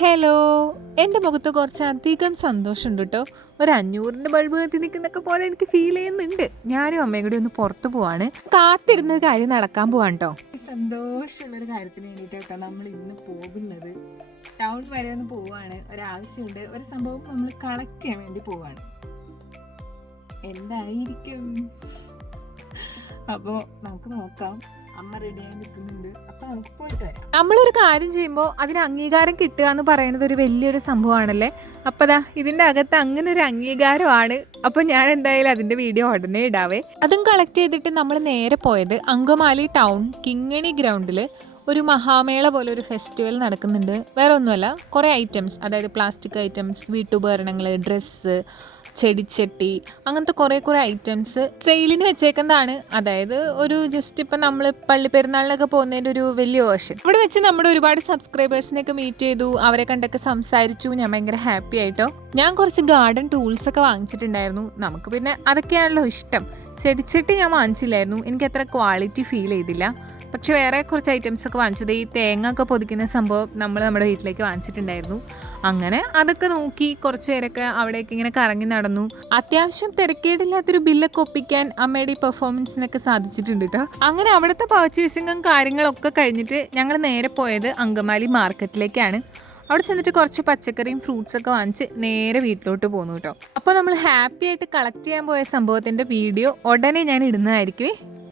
Hello, എൻ്റെ മുഖത്ത് കുറച്ചധികം സന്തോഷമുണ്ട് കേട്ടോ. ഒരു 500-ൻ്റെ ബൾബ് കത്തി നിൽക്കുന്നൊക്കെ പോലെ എനിക്ക് ഫീൽ ചെയ്യുന്നുണ്ട്. ഞാനും അമ്മയും കൂടി ഒന്ന് പുറത്ത് പോവാണ്. കാത്തിരുന്ന കാര്യം നടക്കാൻ പോവാണ് കേട്ടോ. സന്തോഷമുള്ളൊരു കാര്യത്തിന് വേണ്ടിയിട്ടോ നമ്മൾ ഇന്ന് പോകുന്നത്. ടൗൺ വരെ ഒന്ന് പോവാണ്. ഒരാവശ്യമുണ്ട്, ഒരു സംഭവം നമ്മൾ കളക്ട് ചെയ്യാൻ വേണ്ടി പോവാണ്. എന്തായിരിക്കും? അപ്പോൾ നമുക്ക് നോക്കാം. അമ്മ റെഡിയായി നിൽക്കുന്നുണ്ട്. അപ്പൊ നമുക്ക് പോയിട്ട് വരാം. നമ്മളൊരു കാര്യം ചെയ്യുമ്പോൾ അതിന് അംഗീകാരം കിട്ടുക എന്ന് പറയുന്നത് ഒരു വലിയൊരു സംഭവമാണല്ലേ. അപ്പോൾ ദാ ഇതിൻ്റെ അകത്ത് അങ്ങനെ ഒരു അംഗീകാരമാണ്. അപ്പോൾ ഞാൻ എന്തായാലും അതിൻ്റെ വീഡിയോ ഉടനെ ഇടാവേ. അതും കളക്ട് ചെയ്തിട്ട് നമ്മൾ നേരെ പോയത് അങ്കമാലി ടൗൺ കിങ്ങിണി ഗ്രൗണ്ടിൽ ഒരു മഹാമേള പോലെ ഒരു ഫെസ്റ്റിവൽ നടക്കുന്നുണ്ട്. വേറെ ഒന്നുമല്ല, കുറേ ഐറ്റംസ്, അതായത് പ്ലാസ്റ്റിക് ഐറ്റംസ്, വീട്ടുപകരണങ്ങൾ, ഡ്രസ്സ്, ചെടിച്ചട്ടി, അങ്ങനത്തെ കുറേ ഐറ്റംസ് സെയിലിന് വെച്ചേക്കുന്നതാണ്. അതായത് ഒരു ജസ്റ്റ് ഇപ്പം നമ്മൾ പള്ളി പെരുന്നാളിനൊക്കെ പോകുന്നതിൻ്റെ ഒരു വലിയ വേർഷൻ. അവിടെ വെച്ച് നമ്മുടെ ഒരുപാട് സബ്സ്ക്രൈബേഴ്സിനെയൊക്കെ മീറ്റ് ചെയ്തു, അവരെ കണ്ടൊക്കെ സംസാരിച്ചു. ഞാൻ ഭയങ്കര ഹാപ്പി ആയിട്ടോ. ഞാൻ കുറച്ച് ഗാർഡൻ ടൂൾസ് ഒക്കെ വാങ്ങിച്ചിട്ടുണ്ടായിരുന്നു. നമുക്ക് പിന്നെ അതൊക്കെയാണല്ലോ ഇഷ്ടം. ചെടിച്ചട്ടി ഞാൻ വാങ്ങിച്ചില്ലായിരുന്നു, എനിക്ക് അത്ര ക്വാളിറ്റി ഫീൽ ചെയ്തില്ല. പക്ഷെ വേറെ കുറച്ച് ഐറ്റംസ് ഒക്കെ വാങ്ങിച്ചത്, ഈ തേങ്ങ ഒക്കെ പൊതിക്കുന്ന സംഭവം നമ്മൾ നമ്മുടെ വീട്ടിലേക്ക് വാങ്ങിച്ചിട്ടുണ്ടായിരുന്നു. അങ്ങനെ അതൊക്കെ നോക്കി കുറച്ച് നേരമൊക്കെ അവിടേക്ക് ഇങ്ങനെ കറങ്ങി നടന്നു. അത്യാവശ്യം തിരക്കേടില്ലാത്തൊരു ബില്ലൊക്കെ ഒപ്പിക്കാൻ അമ്മയുടെ ഈ പെർഫോമൻസിനൊക്കെ സാധിച്ചിട്ടുണ്ട് കേട്ടോ. അങ്ങനെ അവിടുത്തെ പർച്ചേസിങ്ങും കാര്യങ്ങളൊക്കെ കഴിഞ്ഞിട്ട് ഞങ്ങൾ നേരെ പോയത് അങ്കമാലി മാർക്കറ്റിലേക്കാണ്. അവിടെ ചെന്നിട്ട് കുറച്ച് പച്ചക്കറിയും ഫ്രൂട്ട്സൊക്കെ വാങ്ങിച്ച് നേരെ വീട്ടിലോട്ട് പോന്നു കേട്ടോ. അപ്പോൾ നമ്മൾ ഹാപ്പി ആയിട്ട് കളക്ട് ചെയ്യാൻ പോയ സംഭവത്തിൻ്റെ വീഡിയോ ഉടനെ ഞാൻ ഇടുന്നതായിരിക്കുമേ.